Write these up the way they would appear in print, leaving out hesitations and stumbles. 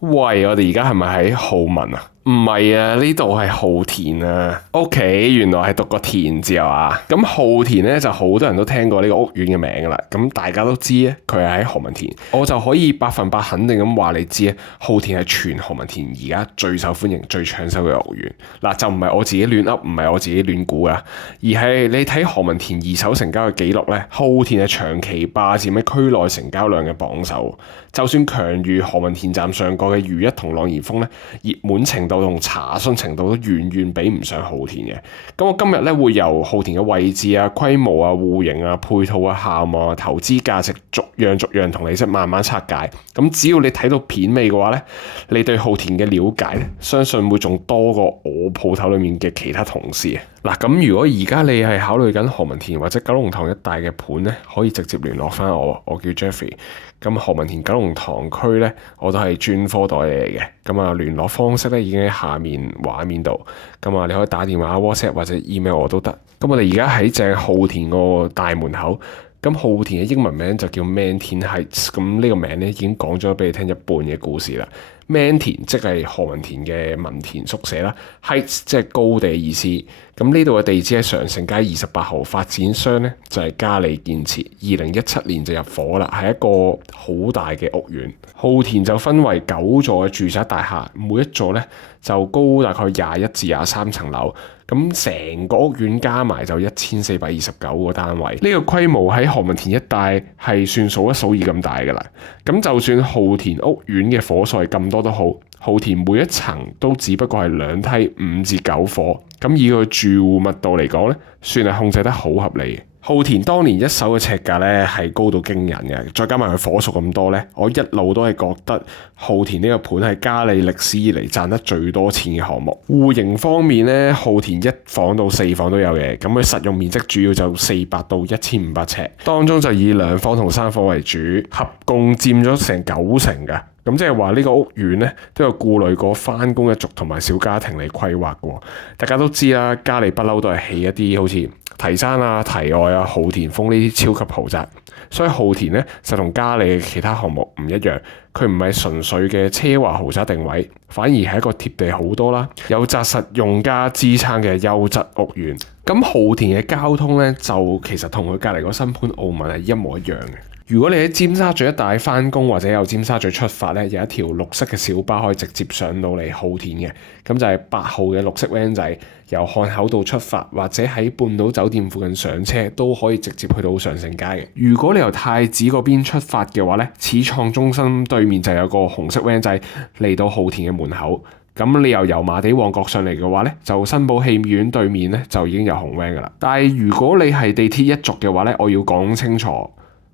喂，我哋而家係咪喺浩文啊？唔係啊，呢度係浩田啊。OK，原來係讀個田字啊。咁浩田呢，就好多人都聽過呢個屋苑嘅名噶啦。咁大家都知咧，佢係喺何文田。我就可以100%肯定咁話你知咧，浩田係全何文田而家最受歡迎、最搶手嘅屋苑。嗱，就唔係我自己亂噏，唔係我自己亂估啊，而係你睇何文田二手成交嘅記錄呢，浩田係長期霸佔喺區內成交量嘅榜首。就算強如何文田站上蓋嘅如一同朗然峰咧，熱門程度同查詢程度都遠遠比唔上浩田嘅。咁我今日咧會由浩田嘅位置啊、規模啊、戶型啊、配套啊、項目啊、投資價值逐樣同你即慢慢拆解。咁只要你睇到片尾嘅話咧，你對浩田嘅了解咧，相信會仲多過我鋪頭裡面嘅其他同事啊。嗱，咁如果而家你係考慮緊何文田或者九龍塘一帶嘅盤咧，可以直接聯絡翻我，我叫 Jeffrey。咁何文田九龍塘區咧，我都係專科代理嚟嘅。咁啊，聯絡方式咧已經喺下面畫面度。咁啊，你可以打電話、WhatsApp 或者 email 我都得。咁我哋而家喺正浩田個大門口。咁浩田嘅英文名就叫 Man-tin Heights。咁呢個名咧已經講咗俾你聽一半嘅故事啦。Man 田即係何文田嘅民田宿舍啦，Heights 即係高地嘅意思。咁呢度嘅地址喺常盛街28號，發展商咧就係嘉里建設。2017年就入伙啦，係一個好大嘅屋苑。浩田就分為9座嘅住宅大廈，每一座咧就高大概21至23層樓。咁成個屋苑加埋就1429個單位，呢個規模喺何文田一帶係算數一數二咁大㗎啦。咁就算浩田屋苑嘅伙數係咁多都好，浩田每一層都只不過係2梯5至9伙，咁以佢住戶密度嚟講咧，算係控制得好合理嘅。浩田當年一手嘅尺價咧係高到驚人嘅，再加埋佢伙數咁多咧，我一路都係覺得浩田呢個盤係嘉里歷史以嚟賺得最多錢嘅項目。戶型方面咧，浩田1房到4房都有嘅，咁佢實用面積主要就400到1500尺，當中就以2房同3房為主，合共佔咗成90%㗎。咁即係話呢個屋苑咧都有顧慮過返工一族同埋小家庭嚟規劃嘅。大家都知啦，嘉里不嬲都係起一啲好似提山啊、提愛啊、浩田峰呢啲超級豪宅，所以浩田咧就同嘉里嘅其他項目唔一樣，佢唔係純粹嘅奢華豪宅定位，反而係一個貼地好多啦，有紮實用家支撐嘅優質屋苑。咁浩田嘅交通咧就其實同佢隔離個新盤澳文係一模一樣嘅。如果你喺尖沙咀一帶返工或者由尖沙咀出發咧，有一條綠色嘅小巴可以直接上到嚟浩田嘅，咁就係8號嘅綠色 van 仔，由漢口道出發或者喺半島酒店附近上車都可以直接去到常盛街嘅。如果你由太子嗰邊出發嘅話咧，始創中心對面就有個紅色 van 仔嚟到浩田嘅門口。咁你由油麻地旺角上嚟嘅話咧，就新寶戲院對面咧就已經有紅 van 噶啦。但係如果你係地鐵一族嘅話咧，我要講清楚。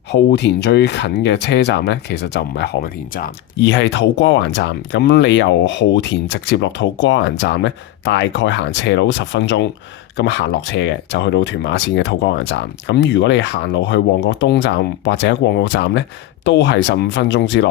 浩田最近嘅車站咧，其實就唔係何文田站，而係土瓜灣站。咁你由浩田直接落土瓜灣站咧，大概行斜路10分鐘，咁行落車嘅就去到屯馬線嘅土瓜灣站。咁如果你行路去旺角東站或者旺角站咧，都係15分鐘之內。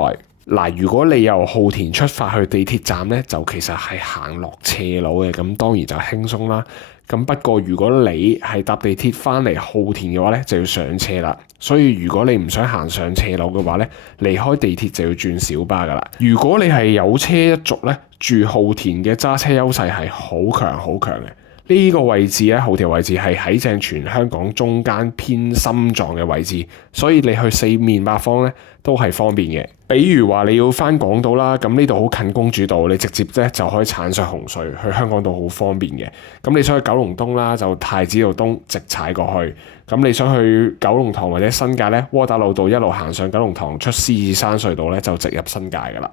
嗱，如果你由浩田出發去地鐵站咧，就其實係行落斜路嘅，咁當然就輕鬆啦。咁不過如果你係搭地鐵翻嚟浩田嘅話咧，就要上車啦。所以如果你唔想行上斜路嘅話咧，離開地鐵就要轉小巴噶啦。如果你係有車一族咧，住浩田嘅揸車優勢係好強嘅。呢個位置咧，浩田位置係喺正全香港中間偏心臟嘅位置，所以你去四面八方咧都係方便嘅。比如話你要翻港島啦，咁呢度好近公主道，你直接咧就可以鏟上紅隧去香港島，好方便嘅。咁你想去九龍東啦，就太子道東直踩過去。咁你想去九龍塘或者新界咧，窩打老道一路行上九龍塘出獅子山隧道咧，就直入新界噶啦。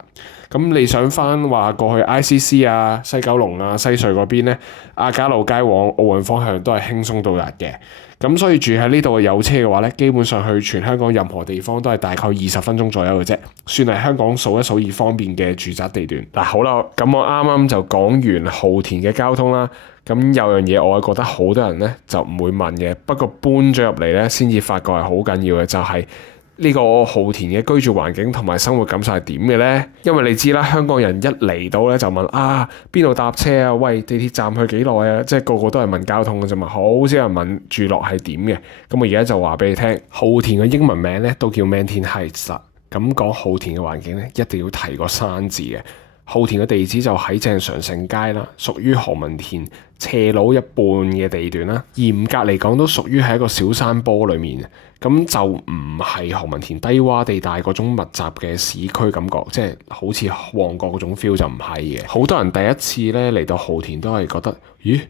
咁你想翻話過去 ICC 啊、西九龍啊、西隧嗰邊咧，亞皆老街往奧運方向都係輕鬆到達嘅。咁所以住喺呢度有車嘅話咧，基本上去全香港任何地方都係大概20分鐘左右嘅啫，算係香港數一數二方便嘅住宅地段。嗱，好啦，咁我啱啱就講完浩田嘅交通啦。咁有樣嘢我係覺得好多人咧就唔會問嘅，不過搬咗入嚟咧先至發覺係好緊要嘅，就係呢個浩田嘅居住環境同埋生活感受係點嘅呢？因為你知啦，香港人一嚟到咧就問啊，邊度搭車啊？喂，地鐵站去幾耐啊？即係個個都係問交通嘅啫嘛，好少人問住落係點嘅。咁我而家就話俾你聽，浩田嘅英文名咧都叫 Man-tin Heights。咁講浩田嘅環境咧，一定要提個山字嘅。浩田嘅地址就喺正常盛街啦，屬於何文田斜路一半嘅地段啦。嚴格嚟講，都屬於係一個小山坡裡面，咁就唔係何文田低窪地帶嗰種密集嘅市區感覺，即係好似旺角嗰種 feel 就唔係嘅。好多人第一次咧嚟到浩田都係覺得，咦？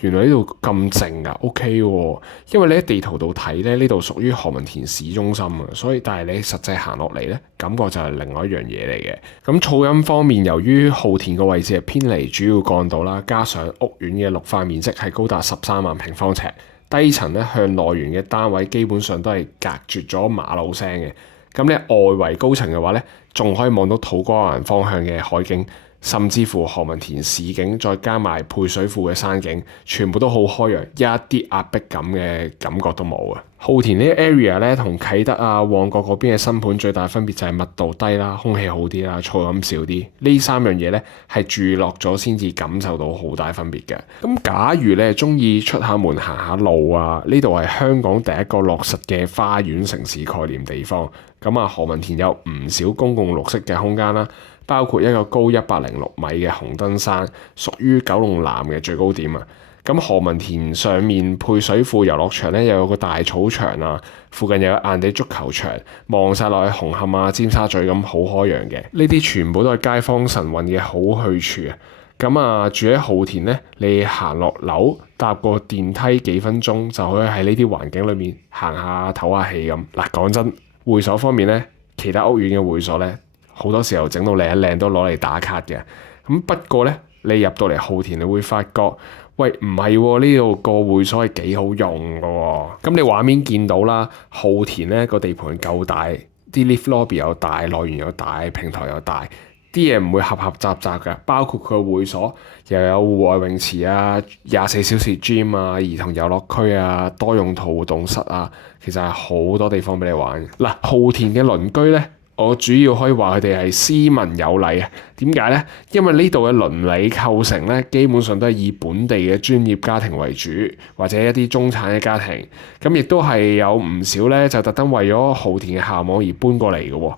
原來呢度咁靜㗎，OK 喎。因為你喺地圖度睇咧，呢度屬於何文田市中心啊，所以但係你實際行落嚟咧，感覺就係另外一樣嘢嚟嘅。咁噪音方面，由於浩田個位置係偏離主要幹道啦，加上屋苑嘅綠化面積係高達13萬平方尺，低層咧向內園嘅單位基本上都係隔絕咗馬路聲嘅。咁你外圍高層嘅話咧，仲可以望到土瓜灣方向嘅海景。甚至乎何文田市景，再加埋配水庫嘅山景，全部都好開揚，一啲壓迫感嘅感覺都冇啊！浩田呢個 area 咧，同啟德啊、旺角嗰邊嘅新盤最大分別就係密度低啦、空氣好啲啦、噪音少啲。呢三樣嘢咧係住落咗先至感受到好大分別嘅。咁假如你係中意出下門行下路啊，呢度係香港第一個落實嘅花園城市概念地方。咁啊，何文田有唔少公共綠色嘅空間啦。包括一個高106米嘅紅燈山，屬於九龍南嘅最高點啊！咁何文田上面配水庫遊樂場咧，又有個大草場啊，附近又有硬地足球場，望晒落去紅磡啊、尖沙咀咁好開揚嘅。呢啲全部都係街坊晨運嘅好去處啊！咁啊，住喺浩田咧，你行落樓搭個電梯幾分鐘就可以喺呢啲環境裏面行下唞下氣咁。嗱，講真，會所方面咧，其他屋苑嘅會所咧，好多時候整到靚一靚都攞嚟打卡嘅，咁不過咧，你入到嚟浩田，你會發覺，喂，唔係喎，呢度個會所係幾好用㗎喎。咁你畫面見到啦，浩田咧個地盤夠大，啲 lift lobby 又大，內園又大，平台又大，啲嘢唔會合合雜雜嘅。包括佢個會所又有戶外泳池啊、24小時 gym 啊、兒童遊樂區啊、多用途活動室啊，其實係好多地方俾你玩。嗱，浩田嘅鄰居咧，我主要可以話佢哋係斯文有禮啊。點解呢？因為呢度嘅鄰里構成咧，基本上都係以本地嘅專業家庭為主，或者一啲中產嘅家庭。咁亦都係有唔少咧，就特登為咗浩田嘅校網而搬過嚟嘅喎。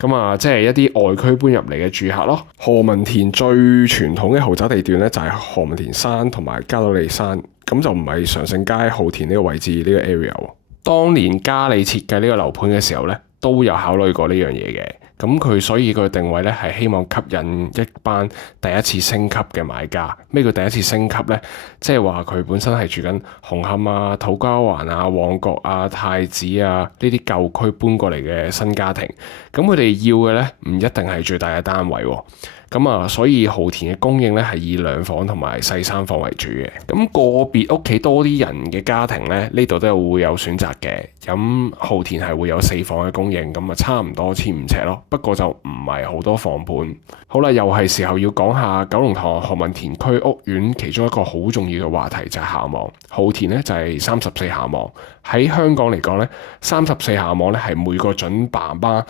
咁啊，即係一啲外區搬入嚟嘅住客咯。何文田最傳統嘅豪宅地段咧，就係何文田山同埋嘉道理山，咁就唔係常盛街浩田呢個位置呢個 area。當年嘉里設計呢個樓盤嘅時候咧，都有考慮過呢樣嘢嘅。咁佢所以佢定位咧係希望吸引一班第一次升級嘅買家。咩叫第一次升級咧？即係話佢本身係住緊紅磡啊、土瓜灣啊、旺角啊、太子啊呢啲舊區搬過嚟嘅新家庭。咁佢哋要嘅咧唔一定係最大嘅單位喎。咁啊，所以浩田嘅供應咧係以兩房同埋細三房為主嘅。咁個別屋企多啲人嘅家庭咧，呢度都會有選擇嘅。咁浩田係會有4房嘅供應，咁啊差唔多1500尺咯。不過就唔係好多房盤。好啦，又係時候要講下九龍塘何文田區屋苑其中一個好重要嘅話題就係校網。浩田咧就係34校網。喺香港嚟講咧，34校網咧係每個準爸媽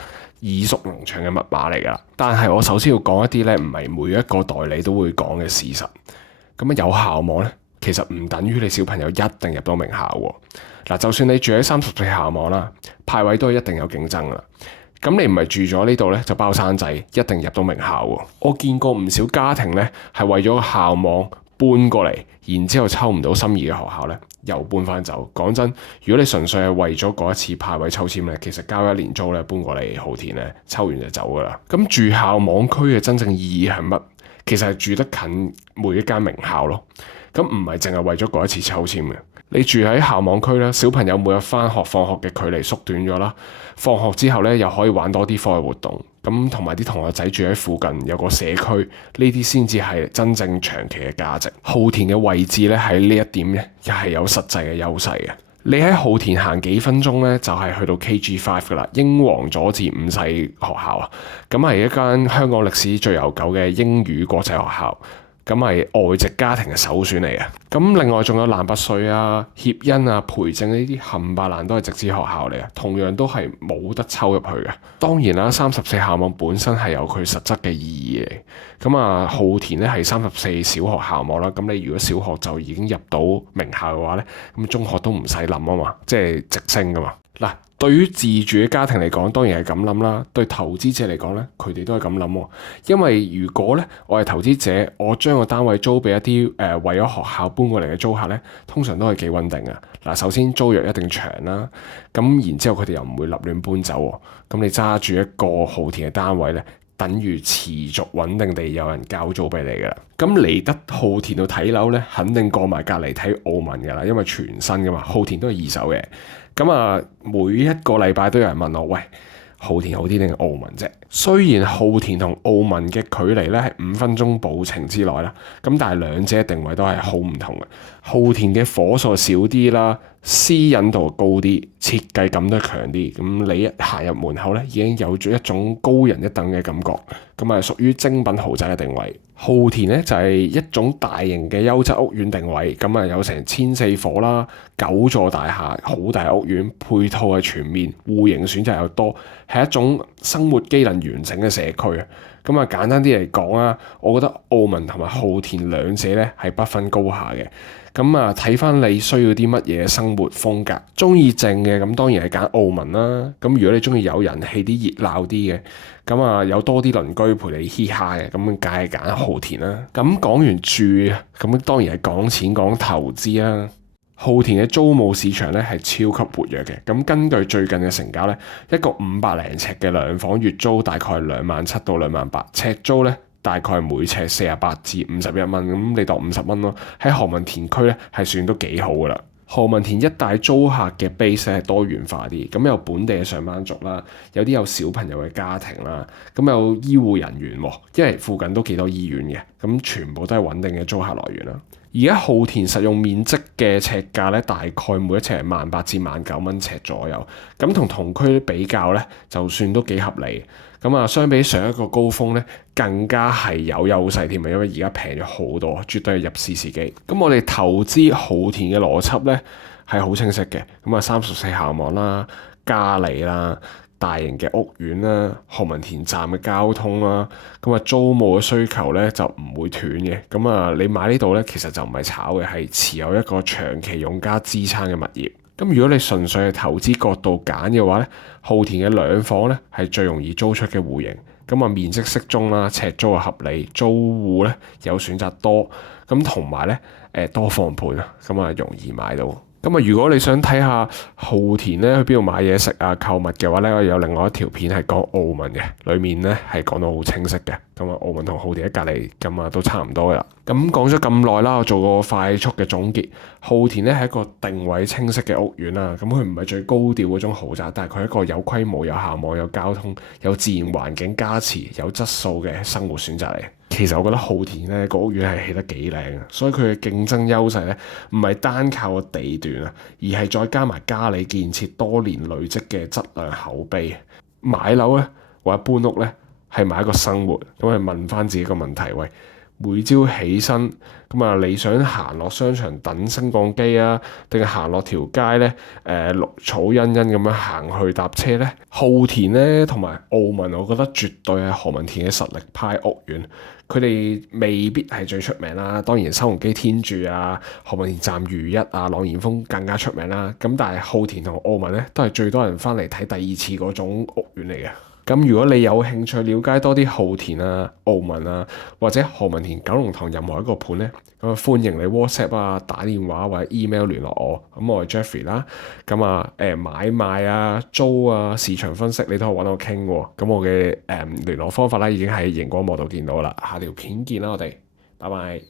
耳熟能詳嘅密碼嚟㗎啦，但係我首先要講一啲咧，唔係每一個代理都會講嘅事實。咁有校網咧，其實唔等於你小朋友一定入到名校喎。嗱，就算你住喺34校網啦，派位都係一定有競爭㗎啦。咁你唔係住咗呢度咧，就包生仔，一定入到名校喎。我見過唔少家庭咧，係為咗個校網搬過嚟，然之後抽唔到心儀嘅學校咧，又搬翻走。講真，如果你純粹係為咗嗰一次派位抽籤咧，其實交1年租咧，搬過嚟浩田咧，抽完就走噶啦。咁住校網區嘅真正意義係乜？其實係住得近每一間名校咯。咁唔係淨係為咗嗰一次抽籤嘅。你住喺校網區咧，小朋友每日翻學放學嘅距離縮短咗啦，放學之後咧又可以玩多啲課外活動，咁同埋啲同學仔住喺附近有個社區，呢啲先至係真正長期嘅價值。浩田嘅位置咧喺呢一點咧，又係有實際嘅優勢嘅。你喺浩田行幾分鐘咧，就係去到 KG5 噶啦，英皇佐治五世學校啊，咁係一間香港歷史最悠久嘅英語國際學校。咁係外籍家庭嘅首選嚟嘅。咁另外仲有蘭拔萃啊、協恩啊、培正呢啲冚唪唥都係直資學校嚟嘅，同樣都係冇得抽入去嘅。當然啦，34校網本身係有佢實質嘅意義嚟。咁啊，浩田咧係34小學校網啦。咁你如果小學就已經入到名校嘅話咧，咁中學都唔使諗啊嘛，即係直升噶嘛。嗱，對於自住嘅家庭嚟講，當然係咁諗啦。對投資者嚟講咧，佢哋都係咁諗喎。因為如果咧，我係投資者，我將個單位租俾一啲為咗學校搬過嚟嘅租客咧，通常都係幾穩定啊。嗱，首先租約一定長啦，咁然之後佢哋又唔會立亂搬走喎。咁你揸住一個浩田嘅單位咧，等於持續穩定地有人交租俾你㗎啦。咁嚟得浩田度睇樓咧，肯定過埋隔離睇澳文㗎啦，因為全新㗎嘛，浩田都係二手嘅。咁啊，每一個禮拜都有人問我，喂，浩田好啲定澳文啫？雖然浩田同澳文嘅距離咧係5分鐘步程之內啦，咁但係兩者定位都係好唔同嘅。浩田嘅火數少啲啦，私隱度高啲，設計感都強啲。咁你一行入門口咧，已經有咗一種高人一等嘅感覺。咁啊，屬於精品豪宅嘅定位。浩田咧就係一種大型嘅優質屋苑定位，咁啊有成1400伙啦，9座大廈，好大屋苑，配套係全面，戶型選擇又多，係一種生活機能完整嘅社區啊。咁啊簡單啲嚟講啊，我覺得澳文同埋浩田兩者咧係不分高下嘅。咁啊睇翻你需要啲乜嘢生活風格，中意靜嘅咁當然係揀澳文啦。咁如果你中意有人氣啲熱鬧啲嘅，咁啊有多啲鄰居陪你嘻哈嘅，咁梗係揀浩田啦。咁講完住，咁當然係講錢講投資啦。浩田嘅租務市場咧係超級活躍嘅。咁根據最近嘅成交咧，一個500零尺嘅兩房月租大概係27,000到28,000，尺租咧大概每尺48至51蚊，咁你當50蚊咯。喺何文田區咧係算都幾好噶啦。何文田一帶租客嘅 base 係多元化啲，咁有本地嘅上班族啦，有啲有小朋友嘅家庭啦，咁有醫護人員喎，因為附近都幾多醫院嘅，咁全部都係穩定嘅租客來源啦。而家浩田實用面積嘅尺價咧，大概每一尺係18,000至19,000蚊尺左右，咁同區比較咧，就算都幾合理。咁啊，相比上一個高峰咧，更加係有優勢添啊，因為而家平咗好多，絕對係入市時機。咁我哋投資浩田嘅邏輯咧係好清晰嘅。咁啊，34校網啦、嘉里啦、大型嘅屋苑啦、何文田站嘅交通啦，咁啊租務嘅需求咧就唔會斷嘅。咁啊，你買呢度咧其實就唔係炒嘅，係持有一個長期用家資產嘅物業。咁如果你純粹係投資角度揀嘅話咧，浩田嘅兩房咧係最容易租出嘅戶型。咁啊，面積適中啦，尺租啊合理，租戶咧有選擇多，咁同埋咧多放盤啊，咁啊容易買到。咁啊，如果你想睇下浩田咧去邊度買嘢食啊、購物嘅話咧，我有另外一條片係講澳文嘅，裡面咧係講到好清晰嘅。咁啊，澳文同浩田喺隔離，咁啊都差唔多噶啦。咁講咗咁耐啦，我做個快速嘅總結。浩田咧係一個定位清晰嘅屋苑啦，咁佢唔係最高調嗰種豪宅，但係佢係一個有規模、有校網、有交通、有自然環境加持、有質素嘅生活選擇嚟。其實我覺得浩田咧個屋苑係起得幾靚啊，所以佢嘅競爭優勢咧唔係單靠個地段啊，而係再加埋嘉里建設多年累積嘅質量口碑。買樓咧或者搬屋咧係買一個生活，咁係問翻自己個問題：喂，每朝起身咁啊，你想行落商場等升降機啊，定係行落條街咧綠草茵茵咁樣行去搭車咧？浩田咧同埋澳文，我覺得絕對係何文田嘅實力派屋苑。佢哋未必係最出名啦，當然新鴻基天鑄啊、何文田站如一啊、朗然峰更加出名啦。咁但係浩田同澳文咧都係最多人翻嚟睇第二次嗰種屋苑嚟嘅。咁如果你有興趣了解多啲浩田啊、澳文啊，或者何文田九龍塘任何一個盤咧，咁歡迎你 WhatsApp 啊、打電話或者 email 聯絡我。咁我係 Jeffrey 啦。咁啊買賣啊、租啊、市場分析你都可以揾我傾喎。咁我嘅聯絡方法咧已經喺熒光幕度見到啦。下條片見啦，我哋拜拜。